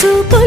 చూపు